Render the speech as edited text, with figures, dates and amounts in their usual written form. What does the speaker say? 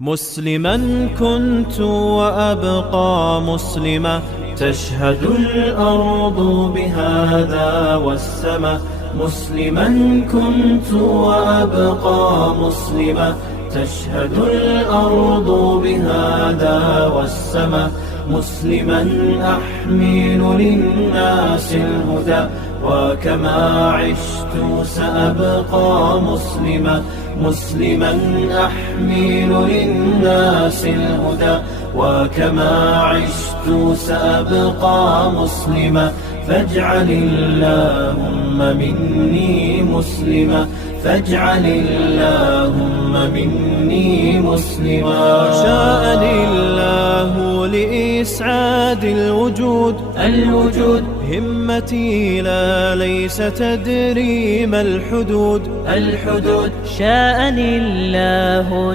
مسلما كنت وأبقى مسلما، تشهد الأرض بهذا والسماء. مسلما كنت وأبقى مسلما، تشهد الأرض بهذا والسماء. مسلما أحمل للناس الهدى، وكما عشت سأبقى مسلما. مسلما أحمل للناس الهدى، وكما عشت سأبقى مسلما. فاجعل اللهم مني مسلما، فاجعل اللهم مني مسلما. شاءني الله لإسعاد الوجود همتي لا ليس تدري ما الحدود. شاءني الله